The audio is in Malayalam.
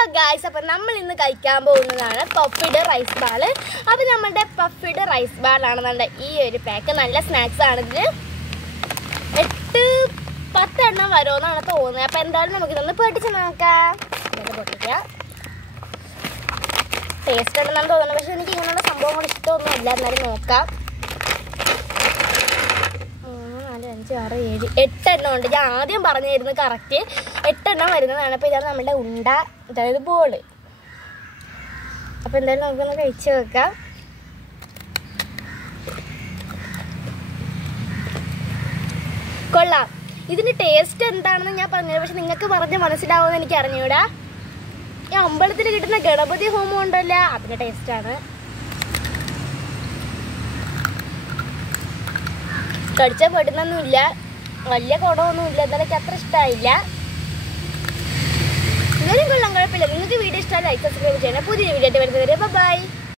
ഹലോ ഗായ്സ്, അപ്പം നമ്മൾ ഇന്ന് കഴിക്കാൻ പോകുന്നതാണ് പഫ്ഡ് റൈസ് ബാൾ. അപ്പം നമ്മുടെ പഫ്ഡ് റൈസ് ബാളാണ് നമ്മുടെ ഈ ഒരു പാക്ക്. നല്ല സ്നാക്സ് ആണ്. ഇതിൽ 8-10 എണ്ണം വരുമെന്നാണ് തോന്നുന്നത്. അപ്പം എന്തായാലും നമുക്കിതൊന്ന് പൊട്ടിച്ച് നോക്കാം. പൊട്ടിക്കാം. ടേസ്റ്റ് ഉണ്ടെന്നാണ് തോന്നുന്നത്, പക്ഷെ എനിക്ക് ഇങ്ങനെയുള്ള സംഭവങ്ങൾ ഇഷ്ടമൊന്നുമില്ല. എന്നാലും നോക്കാം. 3, 4, 5, 6, 7, 8 എണ്ണം ഉണ്ട്. ഞാൻ ആദ്യം പറഞ്ഞിരുന്നു കറക്റ്റ് 8 എണ്ണം വരുന്നതാണ്. അപ്പോൾ ഇതാണ് നമ്മുടെ ഉണ്ട, അതായത് ബോള്. അപ്പോൾ എന്തായാലും നമുക്കൊന്ന് കഴിച്ച് വെക്കാം. കൊള്ളാം. ഇതിൻ്റെ ടേസ്റ്റ് എന്താണെന്ന് ഞാൻ പറഞ്ഞത്, പക്ഷെ നിങ്ങൾക്ക് പറഞ്ഞ് മനസ്സിലാവുമെന്ന് എനിക്ക് അറിഞ്ഞൂടാ. ഈ അമ്പലത്തിൽ കിട്ടുന്ന ഗണപതി ഹോമം ഉണ്ടല്ലോ, അതിൻ്റെ ടേസ്റ്റാണ്. കടിച്ചാൽ പെടുന്നൊന്നുമില്ല, വലിയ കുടമൊന്നുമില്ല. എന്നാലും അത്ര ഇഷ്ടമായില്ല. ഇതൊരു കൊള്ളാം, കുഴപ്പമില്ല. നിങ്ങൾക്ക് വീഡിയോ ഇഷ്ടമായി ലൈക്ക് സബ്സ്ക്രൈബ് ചെയ്യണം. പുതിയ വീഡിയോ ആയിട്ട് വരുന്നവരെ ബൈ.